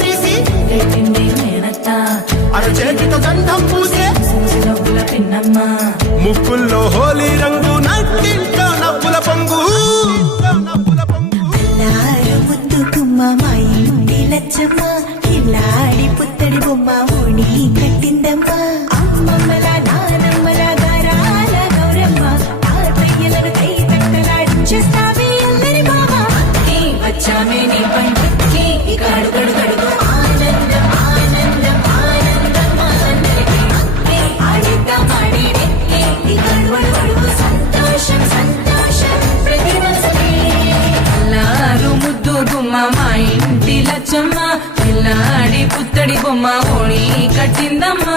తీసి అరచేతితో గంధం పూసే పిన్నమ్మ ముక్కుల్లో హోలీ రంగు నట్టింట్లో నవ్వుల పొంగు ముద్దుకుమ్మ మా ఇంటి లచ్చమ్మ కిల్లాడి పుత్తడి బొమ్మ ఓణి కట్టిందమ్మ అమ్మమ్మల నానమ్మల గారాల గౌరమ్మ తాతయ్యలను కై తట్టలాడించేస్తావే అందరి బావ వచ్చామే నీ పండుకి ఇక అడుగడు గడుగు ఆనందం ఆనందం ఆనందం అందరికీ ఆడిద్దాం ఆడి ఇక అడుగడు సంతోషం సంతోషం ప్రతి మనసుకి అల్లారు ముద్దు గుమ్మ మా ఇంటి లచ్చమ్మ పిల్లాడి పుత్తడి బొమ్మ ఓణి కట్టిందమ్మా